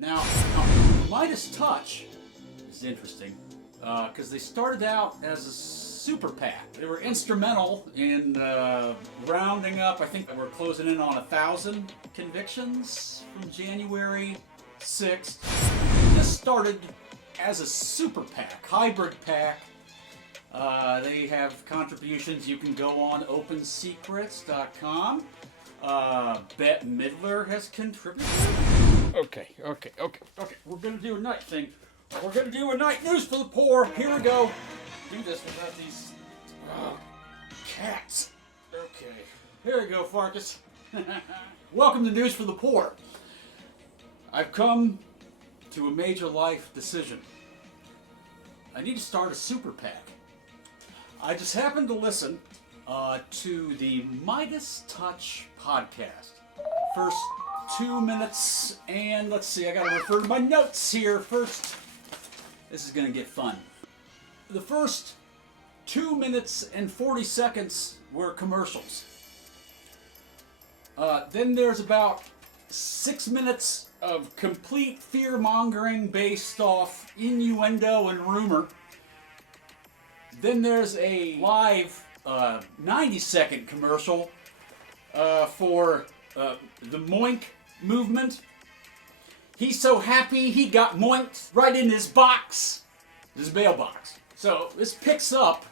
Now, MeidasTouch is interesting because they started out as a super PAC. They were instrumental in rounding up, I think we're closing in on 1,000 convictions from January 6th. This started as a super PAC, hybrid PAC. They have contributions. You can go on OpenSecrets.com. Bette Midler has contributed. Okay. We're gonna do a night thing. We're gonna do a night news for the poor. Here we go. Do this without these cats. Okay. Here we go, Farkas. Welcome to News for the Poor. I've come to a major life decision. I need to start a super PAC. I just happened to listen to the MeidasTouch podcast. First 2 minutes, and let's see, I gotta refer to my notes here first. This is gonna get fun. The first 2 minutes and 40 seconds were commercials. Then there's about 6 minutes of complete fear-mongering based off innuendo and rumor. Then there's a live 90-second commercial for the Moink movement. He's so happy he got moinked right in his box, his mailbox. So this picks up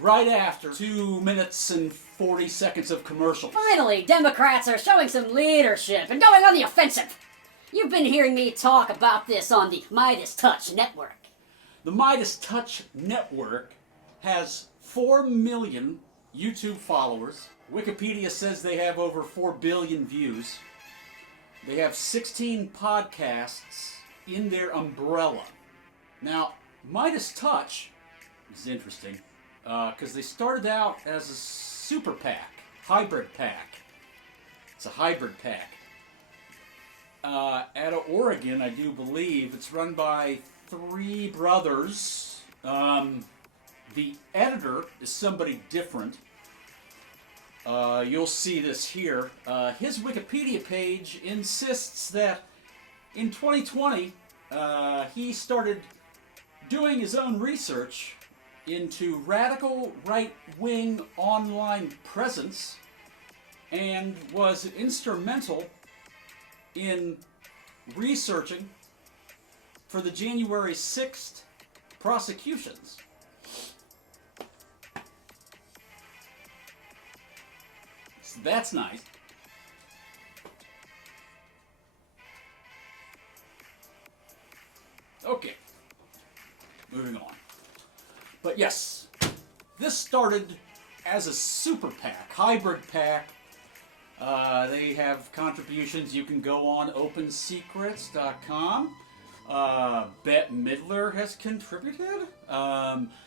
right after 2 minutes and 40 seconds of commercial. Finally, Democrats are showing some leadership and going on the offensive. You've been hearing me talk about this on the MeidasTouch Network. The MeidasTouch Network has 4 million YouTube followers. Wikipedia says they have over 4 billion views. They have 16 podcasts in their umbrella. Now, MeidasTouch is interesting because they started out as a super PAC, hybrid PAC. It's a hybrid PAC. Out of Oregon, I do believe. It's run by 3 brothers. The editor is somebody different. You'll see this here. His Wikipedia page insists that in 2020, he started doing his own research into radical right-wing online presence and was instrumental in researching for the January 6th prosecutions. So that's nice. Okay, moving on. But yes, this started as a super PAC, hybrid PAC. They have contributions. You can go on OpenSecrets.com. Bette Midler has contributed.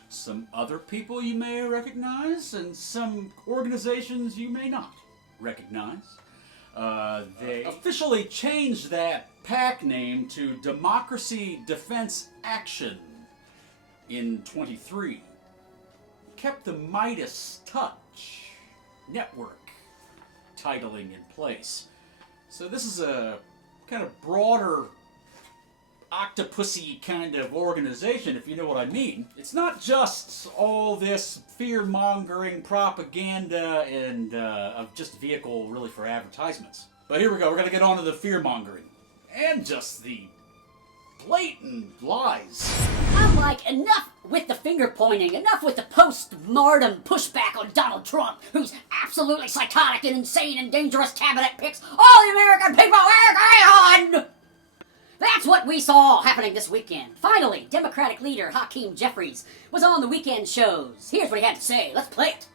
Some other people you may recognize, and some organizations you may not recognize. They officially changed that PAC name to Democracy Defense Action in 23. Kept the MeidasTouch Network titling in place. So this is a kind of broader octopusy kind of organization, if you know what I mean. It's not just all this fear-mongering propaganda and of just vehicle really for advertisements. But here we go, we're going to get on to the fear-mongering. And just the blatant lies. I'm like, enough with the finger-pointing, enough with the post-mortem pushback on Donald Trump, who's absolutely psychotic and insane and dangerous cabinet picks all the American people agree on! That's what we saw happening this weekend. Finally, Democratic leader Hakeem Jeffries was on the weekend shows. Here's what he had to say. Let's play it.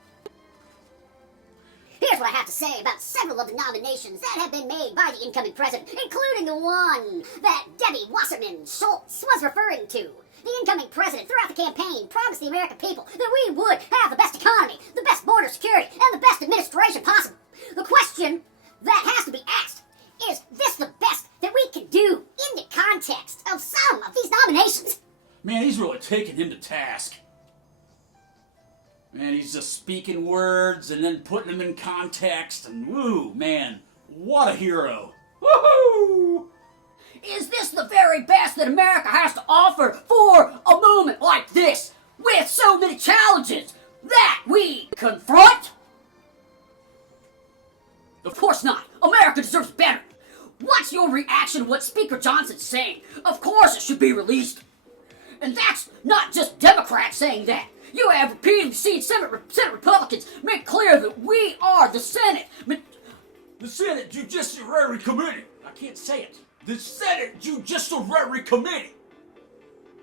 Here's what I have to say about several of the nominations that have been made by the incoming president, including the one that Debbie Wasserman Schultz was referring to. The incoming president, throughout the campaign, promised the American people that we would have the best economy, the best border security, and the best administration possible. The question that has to be asked, is this the best that we can do in the context of some of these nominations? Man, he's really taking him to task. Man, he's just speaking words and then putting them in context, and woo, man, what a hero. Woohoo! Is this the very best that America has to offer for a moment like this, with so many challenges that we confront? Of course not. America deserves better. What's your reaction to what Speaker Johnson's saying? Of course it should be released. And that's not just Democrats saying that. You have repeatedly seen Senate Republicans make clear that we are the Senate. The Senate Judiciary Committee. I can't say it. The Senate Judiciary Committee.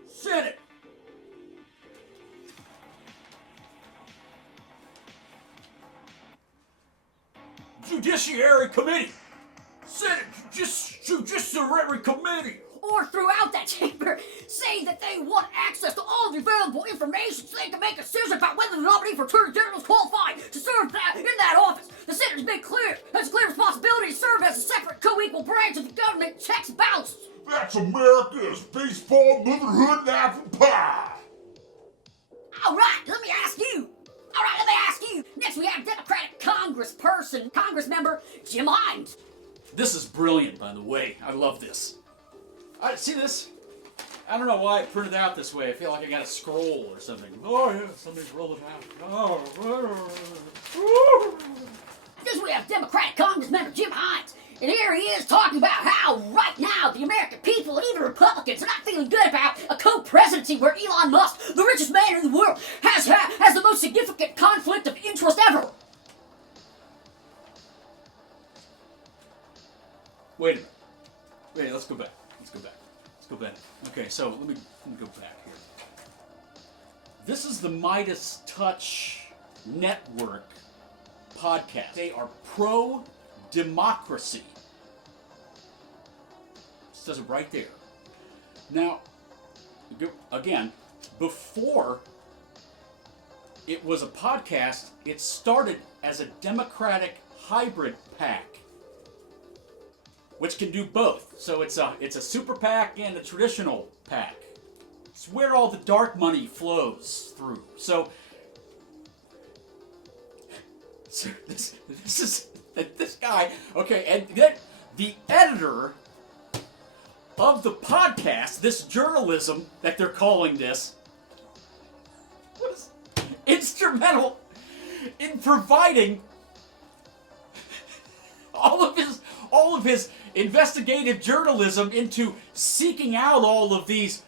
Senate. Judiciary Committee. Senate Judiciary Committee. Or throughout that chamber, saying that they want access to all the available information so they can make a decision about whether the nominee for Attorney General is qualified to serve in that office. The Senate has made clear has a clear responsibility to serve as a separate co-equal branch of the government, checks and balances. That's America's baseball, motherhood, and apple pie. All right, let me ask you. Next we have Democratic Congress member Jim Hines. This is brilliant, by the way. I love this. See this? I don't know why I printed out this way. I feel like I got a scroll or something. Oh yeah, somebody's rolled it out. This we have Democratic Congressman Jim Hines. And here he is talking about how right now the American people and even Republicans are not feeling good about a co-presidency where Elon Musk, the richest man in the world, has the most significant conflict of interest ever. Wait a minute. Wait, let's go back. Okay, so let me go back here. This is the MeidasTouch Network podcast. They are pro-democracy. It says it right there. Now, again, before it was a podcast, it started as a Democratic hybrid PAC, which can do both. So it's a super PAC and a traditional PAC. It's where all the dark money flows through. So this is this guy. Okay, and then the editor of the podcast, this journalism that they're calling this, was instrumental in providing all of his investigative journalism into seeking out all of these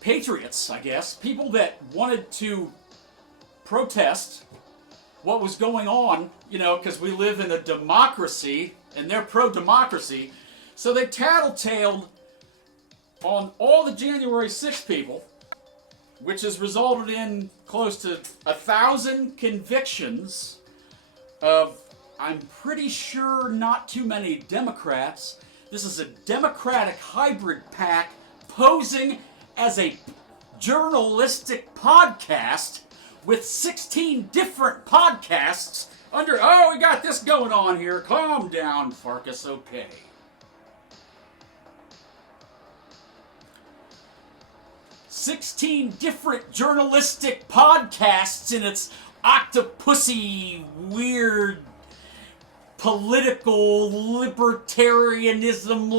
patriots, I guess, people that wanted to protest what was going on, because we live in a democracy, and they're pro-democracy. So they tattletaled on all the January 6th people, which has resulted in close to 1,000 convictions of, I'm pretty sure, not too many Democrats. This is a Democratic hybrid PAC posing as a journalistic podcast with 16 different podcasts under, we got this going on here. Calm down, Farkas, okay. "16 different journalistic podcasts in its octopussy, weird, political libertarianism,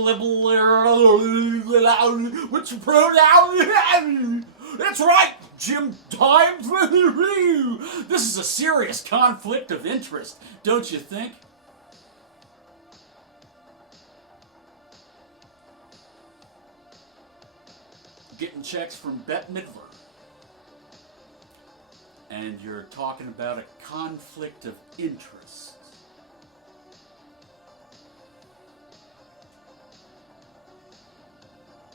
which pronoun? That's right, Jim Times. This is a serious conflict of interest, don't you think?" Getting checks from Bette Midler. And you're talking about a conflict of interest.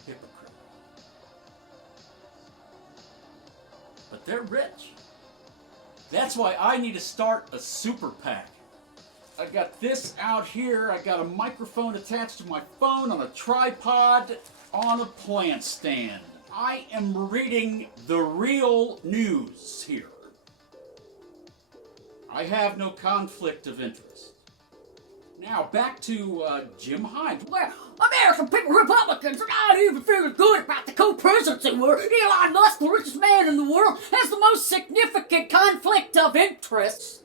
Hypocrite. But they're rich. That's why I need to start a super PAC. I got this out here. I got a microphone attached to my phone on a tripod on a plant stand. I am reading the real news here. I have no conflict of interest. Now, back to Jim Hines. Where American people, Republicans, are not even feeling good about the co-presidency where Elon Musk, the richest man in the world, has the most significant conflict of interest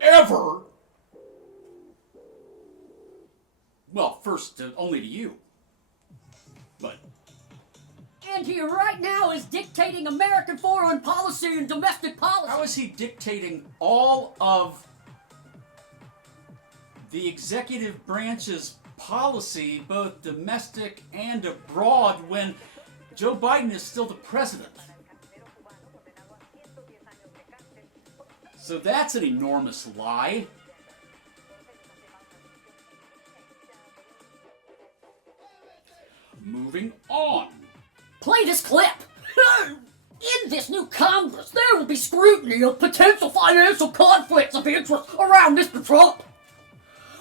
Ever. Well, first, only to you. But And he right now is dictating American foreign policy and domestic policy. how is he dictating all of the executive branch's policy, both domestic and abroad, when Joe Biden is still the president? So that's an enormous lie. Moving on. Play this clip. In this new Congress, there will be scrutiny of potential financial conflicts of interest around Mr. Trump.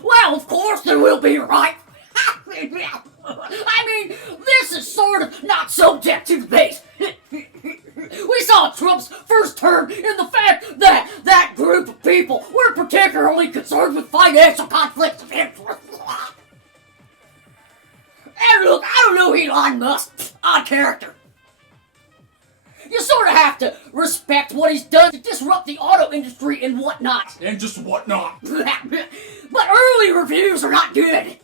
Well, of course there will be, right? I mean, this is sort of not subject to debate. We saw Trump's first term in the fact that that group of people were particularly concerned with financial conflicts of interest. And look, I don't know Elon Musk, odd character. You sort of have to respect what he's done to disrupt the auto industry and whatnot. And just whatnot. But early reviews are not good.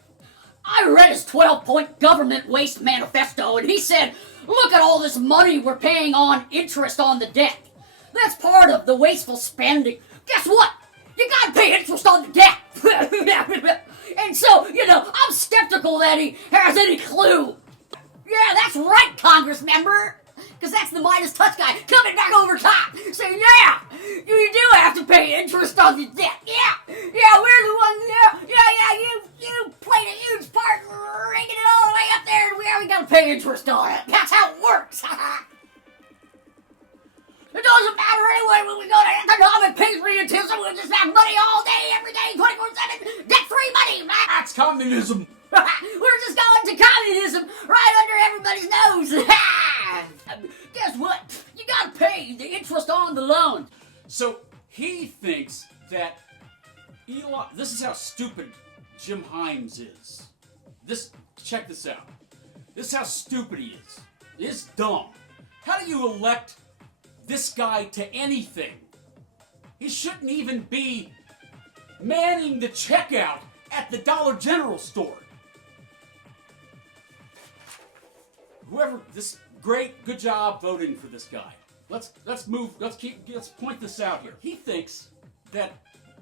I read his 12-point government waste manifesto, and he said, look at all this money we're paying on interest on the debt. That's part of the wasteful spending. Guess what? You gotta pay interest on the debt. And so, I'm skeptical that he has any clue. Yeah, that's right, Congress member. Because that's the MeidasTouch guy coming back over top, saying, yeah, you do have to pay interest on the debt. Yeah, we're the ones, you played a huge part ringing it all the way up there, and we gotta pay interest on it. That's how it works. It doesn't matter anyway when we go to economic patriotism, we'll just have money all day, every day, 24/7, debt-free money. That's communism. We're just going to communism right under everybody's nose. Guess what? You gotta pay the interest on the loan. So he thinks that Elon. This is how stupid Jim Himes is. Check this out. This is how stupid he is. He's dumb. How do you elect this guy to anything? He shouldn't even be manning the checkout at the Dollar General store. Good job voting for this guy. Let's point this out here. He thinks that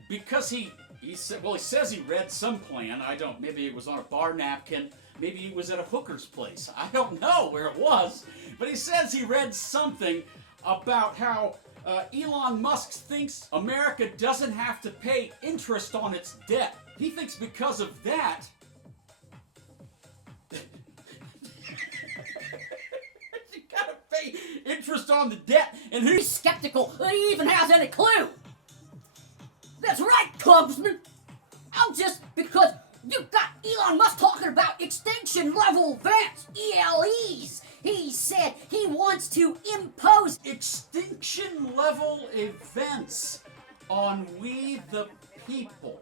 because he says he read some plan. Maybe it was on a bar napkin, maybe it was at a hooker's place. I don't know where it was, but he says he read something about how Elon Musk thinks America doesn't have to pay interest on its debt. He thinks because of that, you gotta pay interest on the debt, and He's skeptical that he even has any clue. That's right, Congressman. I'm just because you've got Elon Musk talking about extinction level events, ELEs. He said he wants to impose extinction level events on we the people.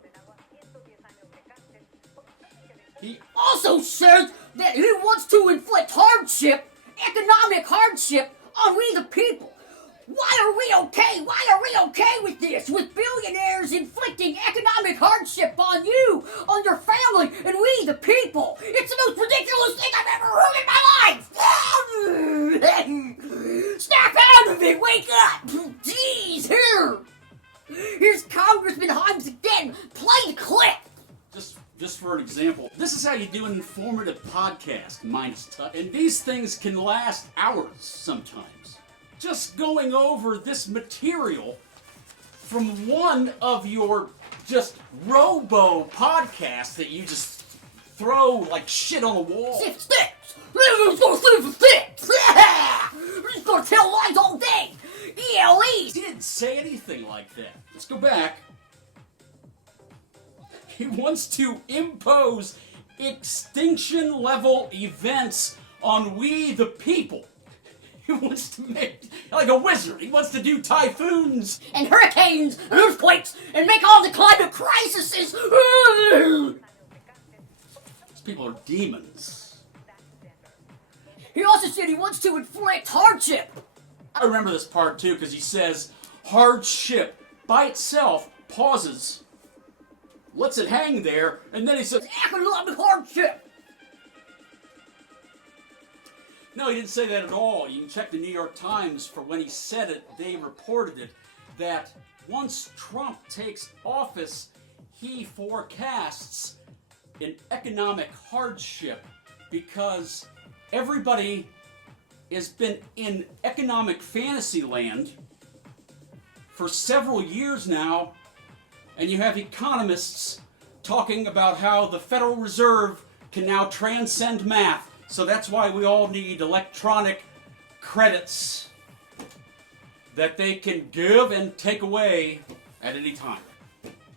He also says that he wants to inflict economic hardship on we the people. Why are we okay? Why are we okay with this? With billionaires inflicting economic hardship on you, on your family, and we the people. It's the most ridiculous thing I've ever heard in my life. Snap out of it, wake up. Jeez, here's Congressman Himes again. Play the clip. Just for an example, this is how you do an informative podcast, MeidasTouch. And these things can last hours sometimes. Just going over this material from one of your just robo podcasts that you just throw like shit on a wall. Sticks! Who's gonna sleep for sticks? He's gonna tell lies all day! ELEs! He didn't say anything like that. Let's go back. He wants to impose extinction level events on we the people. He wants to make, like a wizard, he wants to do typhoons and hurricanes and earthquakes and make all the climate crises. These people are demons. He also said he wants to inflict hardship. I remember this part too, because he says hardship by itself pauses lets it hang there, and then he says, economic hardship. no, he didn't say that at all. You can check the New York Times for when he said it. They reported it, that once Trump takes office, he forecasts an economic hardship because everybody has been in economic fantasy land for several years now, and you have economists talking about how the Federal Reserve can now transcend math. So that's why we all need electronic credits that they can give and take away at any time.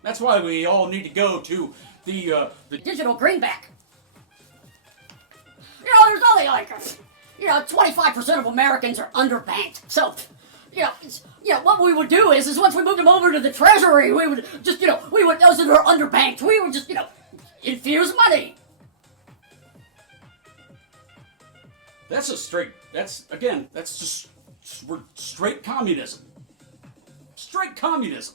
That's why we all need to go to the Digital greenback. You know, there's only like, 25% of Americans are underbanked. So, what we would do is once we moved them over to the Treasury, we would just, those that are underbanked, we would just, infuse money. That's just straight communism. Straight communism.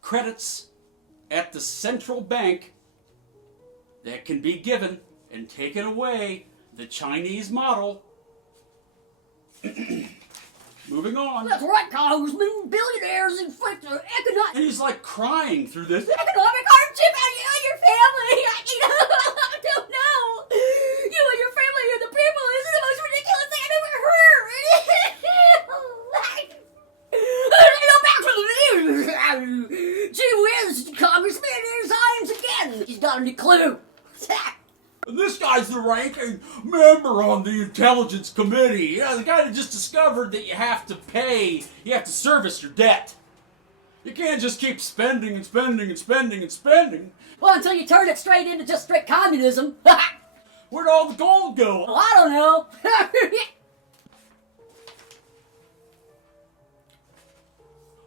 Credits at the central bank that can be given and taken away, the Chinese model. Moving on. That's right, Congressman. Billionaires inflict economic... And he's like crying through this. Economic hardship on you and your family. I don't know. You and your family and the people is the most ridiculous thing I've ever heard. Gee whiz, Congressman, there's Hines again. He's got any clue. And this guy's the ranking member on the Intelligence Committee. The guy that just discovered that you have to service your debt. You can't just keep spending and spending and spending and spending. Well, until you turn it straight into just straight communism. Where'd all the gold go? Well, I don't know.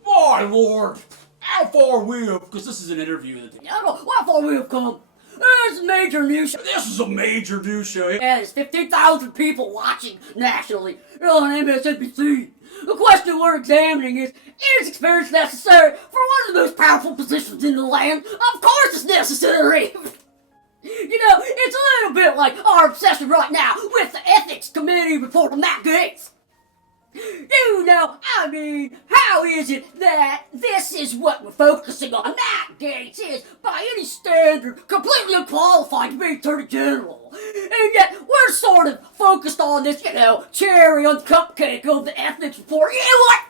My lord, how far we have, because this is an interview. I don't know how far we have come. It's a major news show. This is a major news show. And there's 15,000 people watching nationally on MSNBC. The question we're examining is experience necessary for one of the most powerful positions in the land? Of course it's necessary! It's a little bit like our obsession right now with the Ethics Committee report of Matt Gaetz. How is it that this is what we're focusing on? Matt Gaetz is, by any standard, completely unqualified to be Attorney General. And yet, we're sort of focused on this, cherry on the cupcake of the ethics report. You know what?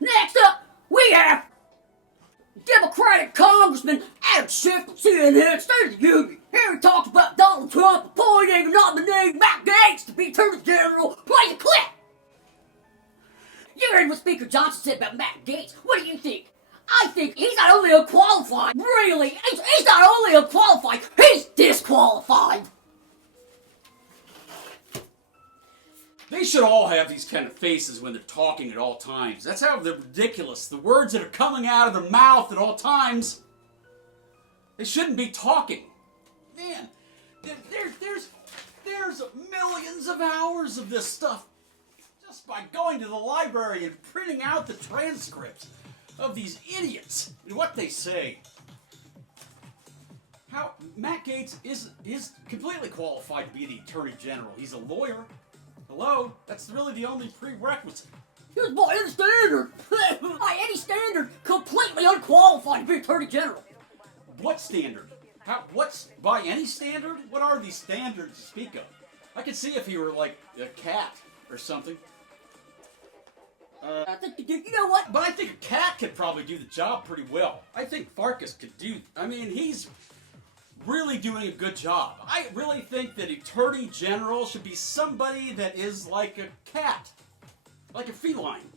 Next up, we have Democratic Congressman Adam Schiff from CNN, State of the Union. Here he talks about Donald Trump appointing and nominating Matt Gaetz to be Attorney General. Play the clip! You heard what Speaker Johnson said about Matt Gaetz. What do you think? I think he's not only unqualified, really, he's not only unqualified, he's disqualified. They should all have these kind of faces when they're talking at all times. That's how they're ridiculous. The words that are coming out of their mouth at all times, they shouldn't be talking. Man, there's millions of hours of this stuff just by going to the library and printing out the transcripts of these idiots and what they say. How Matt Gaetz is completely qualified to be the Attorney General. He's a lawyer. Hello? That's really the only prerequisite. He's by any standard. By any standard, completely unqualified to be Attorney General. What standard? What's by any standard? What are these standards to speak of? I could see if he were like a cat or something. You know what? But I think a cat could probably do the job pretty well. I think Farkas could do. He's really doing a good job. I really think that Attorney General should be somebody that is like a cat. Like a feline.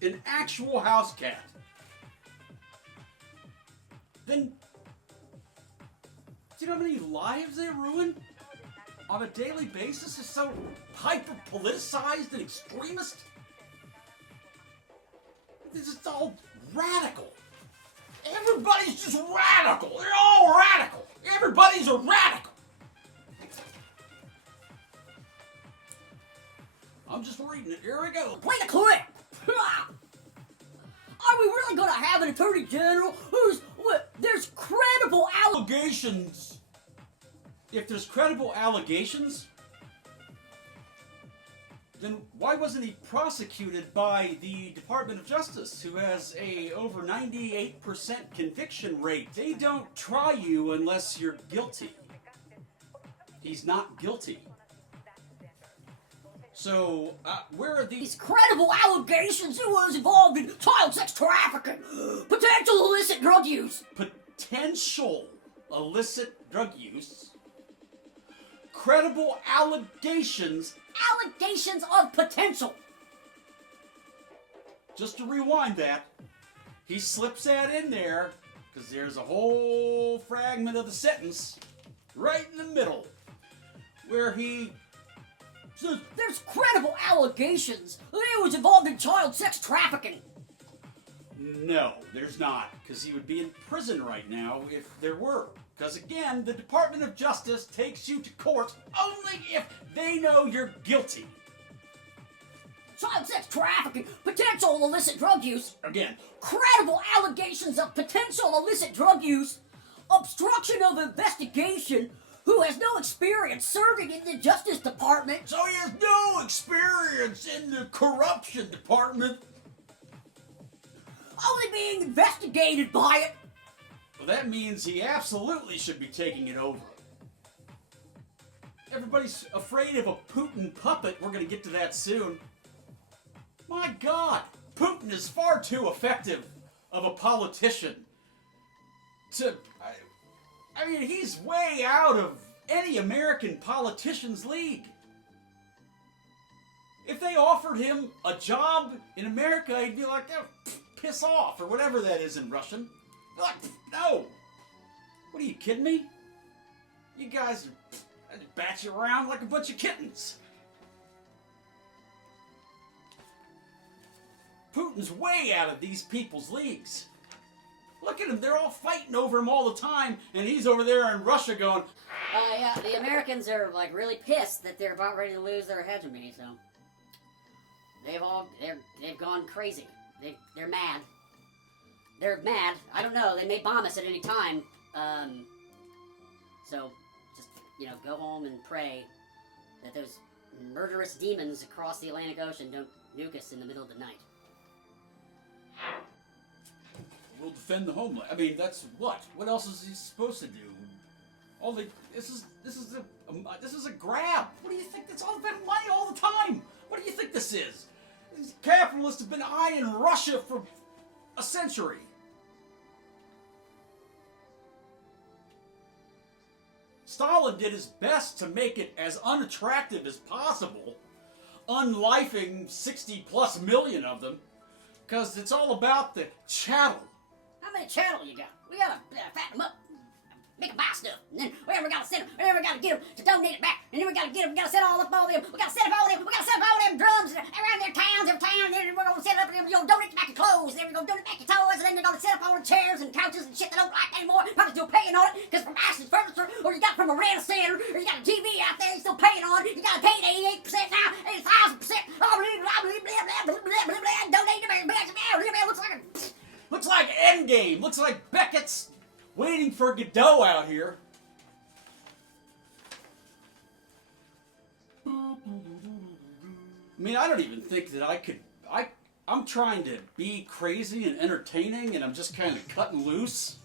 An actual house cat. Then, do you know how many lives they ruin on a daily basis? Is so hyper-politicized and extremist? This is all radical. Everybody's just radical. They're all radical. Everybody's a radical. I'm just reading it. Here we go. Play the clip. Are we really going to have an Attorney General who's there's credible allegations. If there's credible allegations, then why wasn't he prosecuted by the Department of Justice, who has a over 98% conviction rate? They don't try you unless you're guilty. He's not guilty. So, where are these credible allegations he was involved in child sex trafficking, potential illicit drug use? Potential illicit drug use? Credible allegations? Allegations of potential. Just to rewind that, he slips that in there, because there's a whole fragment of the sentence right in the middle, where he says, there's credible allegations that he was involved in child sex trafficking. No, there's not, because he would be in prison right now if there were. Because again, the Department of Justice takes you to court only if they know you're guilty. Child sex trafficking, potential illicit drug use. Again, credible allegations of potential illicit drug use, obstruction of investigation, who has no experience serving in the Justice Department. So he has no experience in the corruption department. Only being investigated by it. Well, that means he absolutely should be taking it over. Everybody's afraid of a Putin puppet. We're going to get to that soon. My God, Putin is far too effective of a politician. I mean, he's way out of any American politician's league. If they offered him a job in America, he'd be like, oh, piss off, or whatever that is in Russian. They're like, no. What are you kidding me? You guys bat you around like a bunch of kittens. Putin's way out of these people's leagues. Look at him, they're all fighting over him all the time, and he's over there in Russia going, yeah, the Americans are like really pissed that they're about ready to lose their hegemony, so they've gone crazy. They're mad. They're mad. I don't know, they may bomb us at any time. So just, go home and pray that those murderous demons across the Atlantic Ocean don't nuke us in the middle of the night. we'll defend the homeland. I mean, that's what? What else is he supposed to do? This is a grab. What do you think? It's all about money all the time. What do you think this is? These capitalists have been eyeing Russia for a century. Stalin did his best to make it as unattractive as possible, unlifing 60+ million of them, because it's all about the chattel. How many chattel you got? We gotta fatten them up, make them buy stuff, and then we gotta send them, we gotta get them to donate it back, and then we gotta get them, we gotta set all up all them, we gotta set up all them drums around their towns, and then we're gonna set up, donate back your clothes, and then we're gonna donate back your toys, and then they're gonna set up all the chairs and couches and shit they don't like anymore, probably still paying on it, because from Ashley's Furniture, or you got it from a rental center, or you got a TV out there you're still paying on it, you gotta pay it 88% now, 8,000%, donate, Looks like Endgame. Looks like Beckett's waiting for Godot out here. I mean, I don't even think that I could... I'm trying to be crazy and entertaining, and I'm just kind of cutting loose.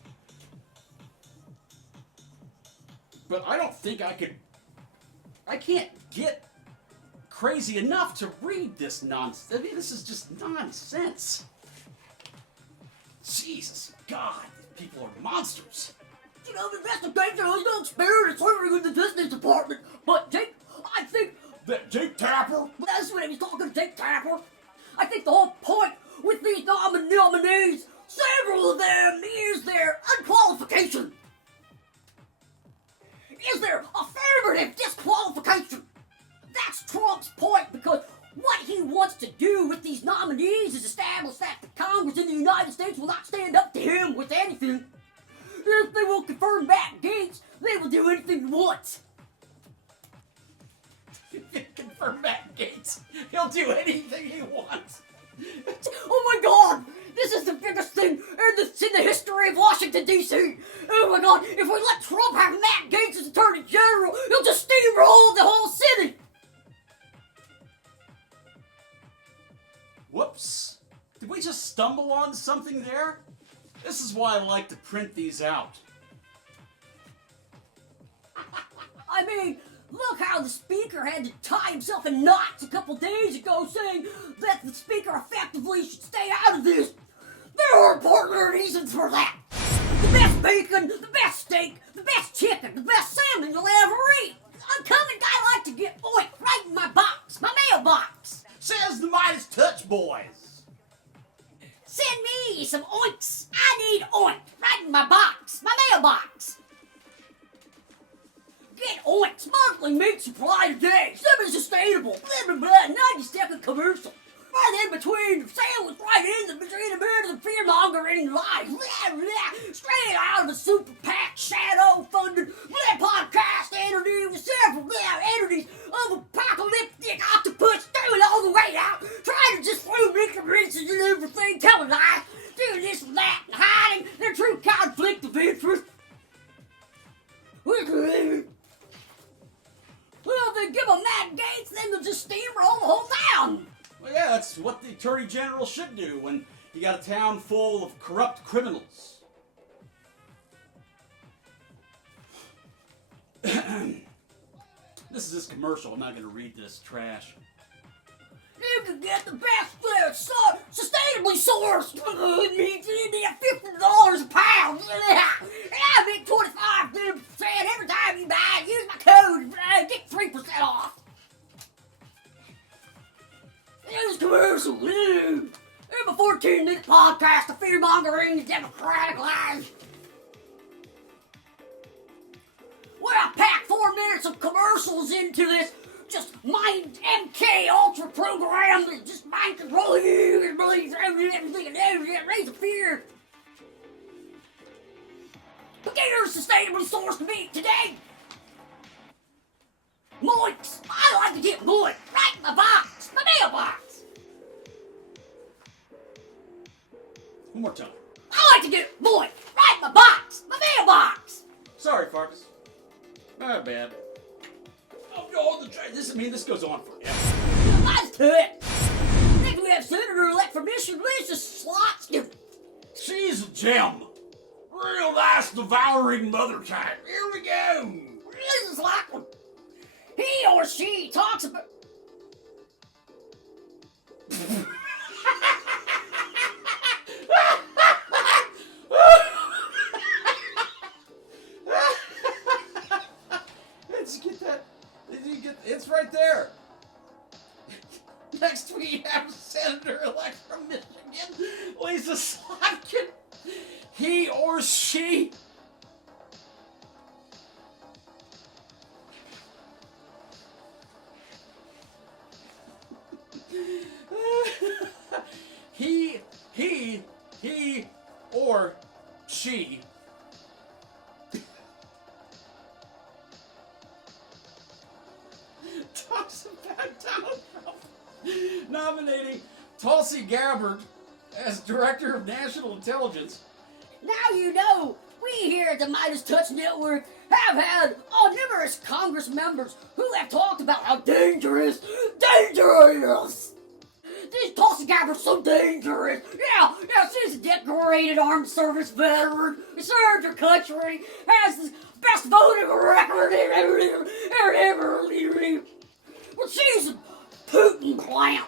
But I don't think I could... I can't get crazy enough to read this nonsense. I mean, this is just nonsense. Jesus, God, these people are monsters. Investigation has no experience serving in the Justice Department, but I think... That Jake Tapper? That's when he was talking to Jake Tapper. I think the whole point with these nominees, several of them, is their unqualification. Is their affirmative disqualification. That's Trump's point, because what he wants to do with these nominees is establish that the Congress in the United States will not stand up to him with anything. If they will confirm Matt Gaetz, they will do anything he wants. Confirm Matt Gaetz. He'll do anything he wants. Oh my God! This is the biggest thing in the history of Washington, D.C. Oh my God! If we let Trump have Matt Gaetz as Attorney General, he'll just steamroll the whole city! Whoops. Did we just stumble on something there? This is why I like to print these out. I mean, look how the speaker had to tie himself in knots a couple days ago saying that the speaker effectively should stay out of this. There are important reasons for that. The best bacon, the best steak, the best chicken, the best salmon you'll ever eat. I'm coming, I like to get oink right in my box, my mailbox. Says the MeidasTouch boys. Send me some oinks. I need oink right in my box, my mailbox. Get oinks, monthly meat supply today. Semi-sustainable, blah, blah, blah, 90-second commercial. Right in between the sandwich, right in between the middle of the fear-mongering lies. Blah, blah, straight out of the super PAC, shadow-funded podcast interview with several entities of apocalyptic octopus doing all the way out, trying to just throw incompletences and everything, telling lies, doing this and that, and hiding their true conflict of interest. Well, if they give them Matt Gaetz, then they'll just steamroll the whole town. Well, yeah, that's what the Attorney General should do when you got a town full of corrupt criminals. This is this commercial. I'm not going to read this trash. You can get the best sustainably sourced meat at $50 a pound. And I make 25% every time you buy it. Use my code, get 3% off. This commercial, in a 14-minute podcast of fear-mongering and democratic lies. Well, I packed 4 minutes of commercials into this just mind MK Ultra program that just mind control you and believes everything and raise the fear. But get your sustainably sourced meat today. Moinks. I like to get moink right in my box, my mailbox. One more time. I like to get moink right in my box, my mailbox. Sorry, Farkas. Not bad. Oh, this goes on forever. That's it. Next we have Senator-elect from Michigan, Lisa Slotsky. She's a gem. Real nice, devouring mother type. Here we go. Lisa Slotsky. He or she talks about... It's right there. Next we have Senator-elect from Michigan, Lisa Slotkin. He or she. he or she talks about Donald Trump nominating Tulsi Gabbard as Director of National Intelligence. Now you know, we here at the MeidasTouch Network have had numerous Congress members who have talked about how dangerous this Tulsi Gabbard's so dangerous. Yeah, she's a decorated armed service veteran, served her country, has the best voting record ever. Well, she's a Putin plant.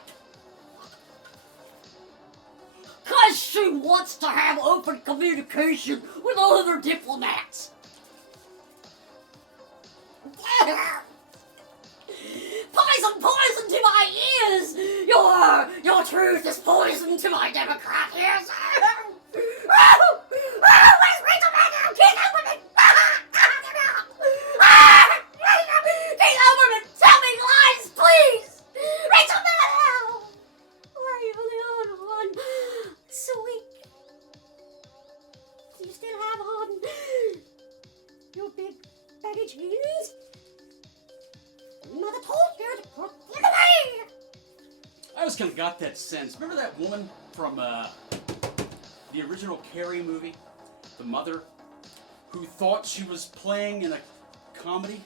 Because she wants to have open communication with other diplomats. Poison to my ears! Your truth is poison to my Democrat ears! Where's Rachel Maddow? Keith Elberman! Keith Elberman, tell me lies, please! Rachel Maddow! Are you the only one? Sweet. Do you still have on your big baggy jeans? Mother told you to put them away! I always kind of got that sense. Remember that woman from the original Carrie movie, the mother, who thought she was playing in a comedy?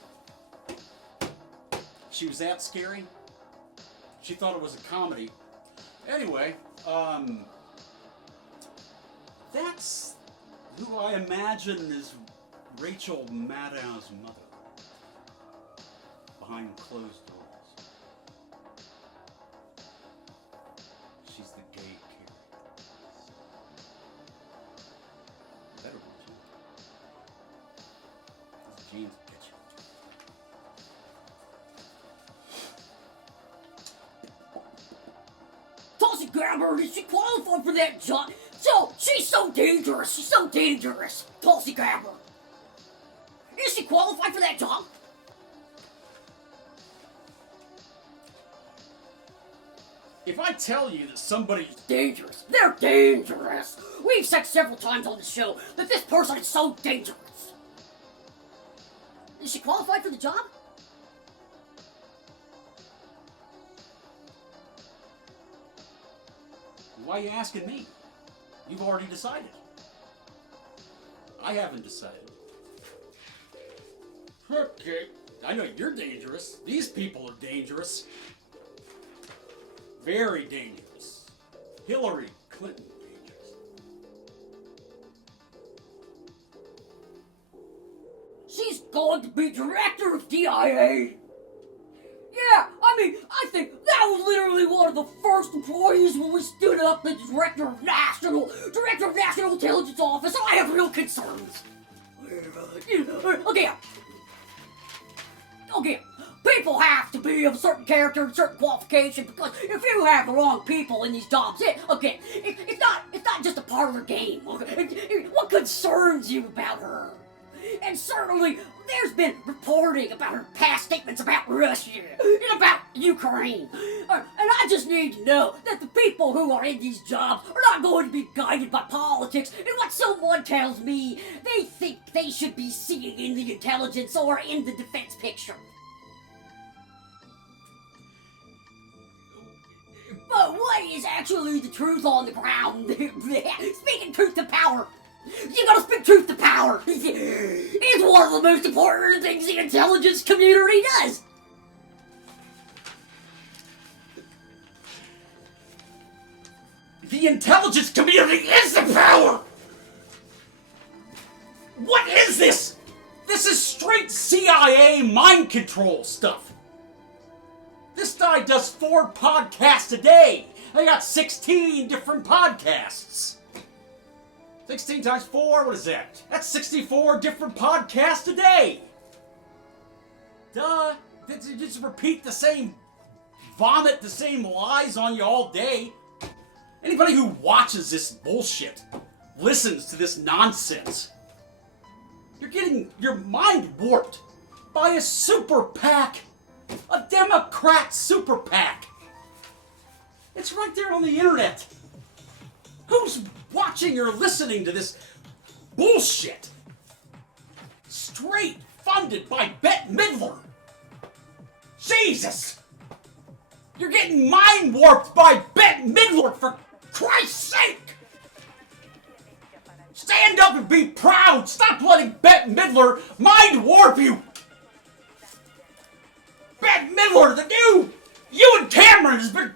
She was that scary. She thought it was a comedy. Anyway, that's who I imagine is Rachel Maddow's mother. Behind closed doors. She's the gay Carrie. Better watch it. Those jeans will get you. Tulsi Gabbard, is she qualified for that job? So, she's so dangerous. She's so dangerous. Tulsi Gabbard. Is she qualified for that job? If I tell you that somebody's Dangerous. They're dangerous. We've said several times on the show that this person is so dangerous. Is she qualified for the job? Why are you asking me? You've already decided. I haven't decided. Okay, I know you're dangerous. These people are dangerous. Very dangerous. Hillary Clinton dangerous. She's going to be director of DIA. Yeah, I mean, I think that was literally one of the first employees when we stood up the Director of National Intelligence Office, and I have real concerns. Okay, people have to be of a certain character and certain qualification, because if you have the wrong people in these jobs, it's not just a parlor game. Okay? What concerns you about her? And certainly, there's been reporting about her past statements about Russia and about Ukraine. And I just need to know that the people who are in these jobs are not going to be guided by politics and what someone tells me they think they should be seeing in the intelligence or in the defense picture. But what is actually the truth on the ground? Speaking truth to power. You gotta speak truth to power. It's one of the most important things the intelligence community does. The intelligence community is the power! What is this? This is straight CIA mind control stuff. This guy does 4 podcasts a day. I got 16 different podcasts. 16 times 4, what is that? That's 64 different podcasts a day. Duh. You just repeat the same, vomit the same lies on you all day. Anybody who watches this bullshit, listens to this nonsense, you're getting your mind warped by a super PAC. A Democrat super PAC. It's right there on the internet. Who's watching or listening to this bullshit? Straight funded by Bette Midler. Jesus! You're getting mind warped by Bette Midler, for Christ's sake! Stand up and be proud! Stop letting Bette Midler mind warp you! Bette Midler, the new Ewan Cameron, has been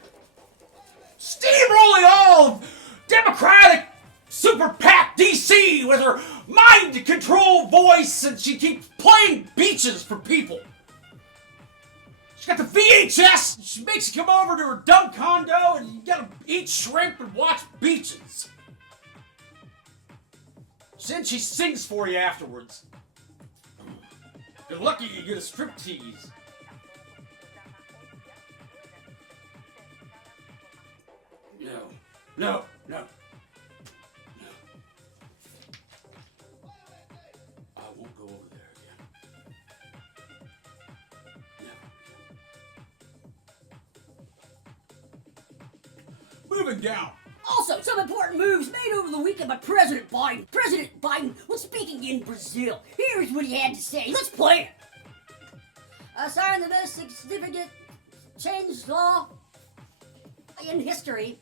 steamrolling all of Democratic Super PAC DC with her mind control voice, and she keeps playing beaches for people. She's got the VHS. She makes you come over to her dumb condo and you gotta eat shrimp and watch beaches. Then she sings for you afterwards. You're lucky you get a striptease. No. I won't go over there again. Moving down. Also, some important moves made over the weekend by President Biden. President Biden was speaking in Brazil. Here's what he had to say. Let's play it. I signed the most significant change law in history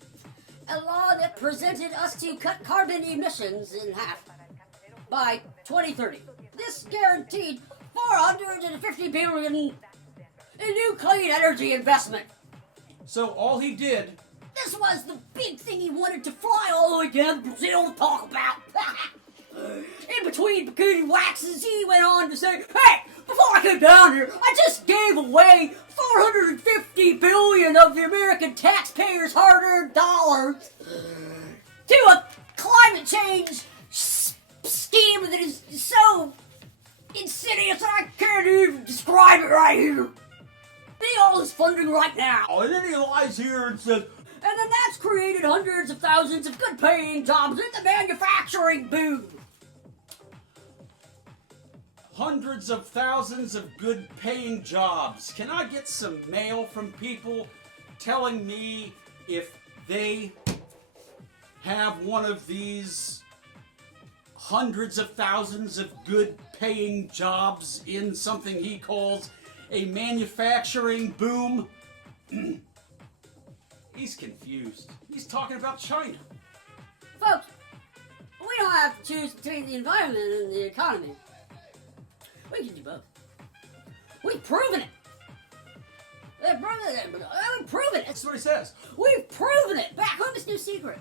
a law that presented us to cut carbon emissions in half by 2030. This guaranteed $450 billion in new clean energy investment. So all he did... This was the big thing he wanted to fly all the way down to Brazil to talk about. In between bikini waxes, he went on to say, hey, before I came down here, I just gave away $450 billion of the American taxpayers' hard-earned dollars to a climate change scheme that is so insidious that I can't even describe it right here. Need all this funding right now. And then he lies here and says... And then that's created hundreds of thousands of good-paying jobs in the manufacturing boom. Hundreds of thousands of good-paying jobs. Can I get some mail from people telling me if they have one of these hundreds of thousands of good-paying jobs in something he calls a manufacturing boom? He's confused. He's talking about China. Folks, we don't have to choose between the environment and the economy. We can do both. We've proven it. We've proven it. That's what he says. We've proven it. Back home, it's no secret.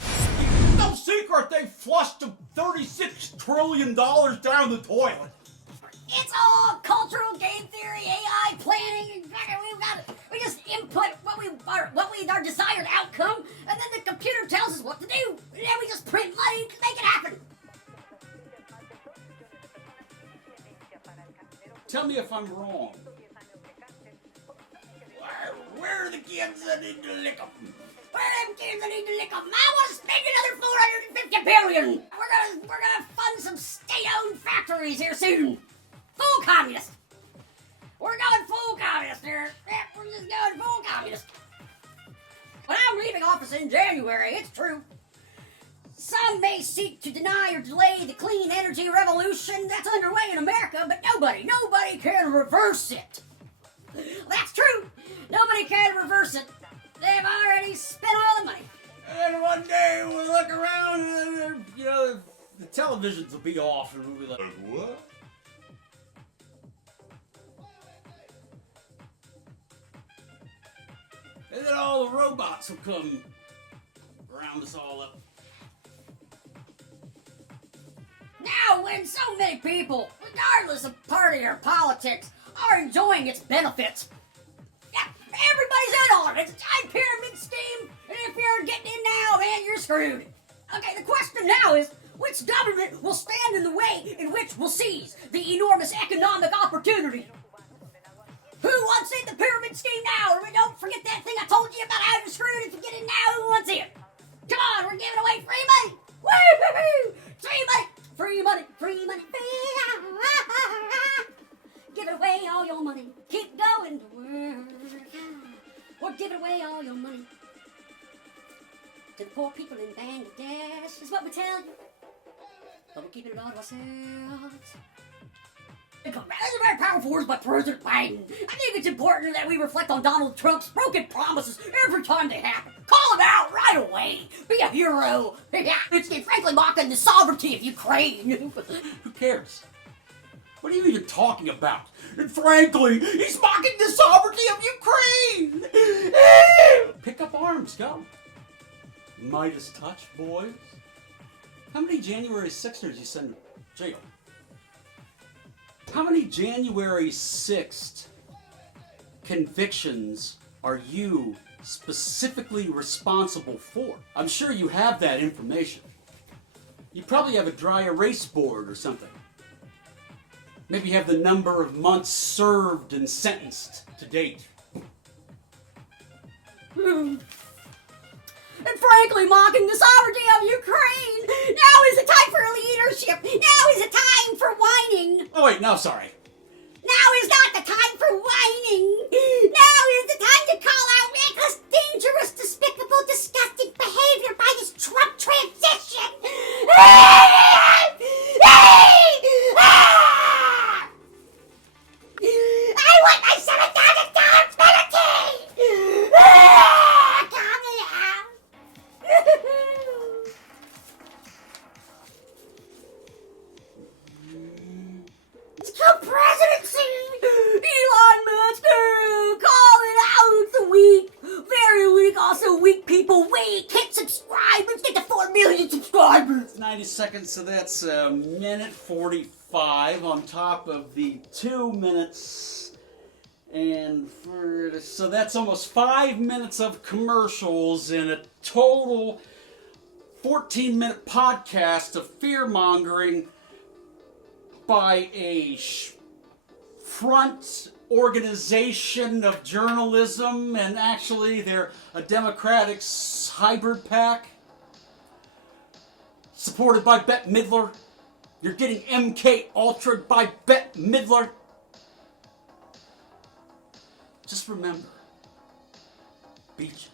It's no secret they flushed $36 trillion down the toilet. It's all cultural game theory, AI planning. We just input our desired outcome, and then the computer tells us what to do. And then we just print money to make it happen. Tell me if I'm wrong. Where are the kids that need to lick them? Where are them kids that need to lick them? I want to spend another $450 billion. We're gonna fund some state-owned factories here soon. Full communist. We're going full communist here. Yeah, we're just going full communist. When I'm leaving office in January, it's true. Some may seek to deny or delay the clean energy revolution that's underway in America, but nobody can reverse it. That's true. Nobody can reverse it. They've already spent all the money. And then one day we'll look around and, the televisions will be off and we'll be like, what? And then all the robots will come round us all up. Now, when so many people, regardless of party or politics, are enjoying its benefits, yeah, everybody's in on it. It's a giant pyramid scheme, and if you're getting in now, man, you're screwed. Okay, the question now is, which government will stand in the way in which will seize the enormous economic opportunity? Who wants in the pyramid scheme now? Don't forget that thing I told you about how you're screwed if you get in now. Who wants in? Come on, we're giving away free money. Woo-hoo-hoo! Free money. Free money. Free money. Give it away all your money. Keep going to work. Or give it away all your money to the poor people in Bangladesh is what we tell you. But we're keeping it all to ourselves. This is very powerful words by President Biden. I think it's important that we reflect on Donald Trump's broken promises every time they happen. Call him out right away. Be a hero. It's frankly mocking the sovereignty of Ukraine. Who cares? What are you even talking about? And frankly, he's mocking the sovereignty of Ukraine! Pick up arms, go. MeidasTouch, boys. How many January 6ers you send to jail? How many January 6th convictions are you specifically responsible for? I'm sure you have that information. You probably have a dry erase board or something. Maybe you have the number of months served and sentenced to date. And frankly mocking the sovereignty of Ukraine. Now is the time for leadership. Now is the time for whining. Oh wait, no, sorry. Now is not the time for whining. Now is the time to call out reckless, dangerous, despicable, disgusting behavior by this Trump transition. I want my $7,000 penalty. 90 seconds, so that's a minute 45 on top of the 2 minutes. And so that's almost 5 minutes of commercials in a total 14-minute podcast of fear-mongering by a front organization of journalism, and actually they're a Democratic hybrid PAC supported by Bette Midler. You're getting MK Ultra'd by Bette Midler. Just remember, beaches.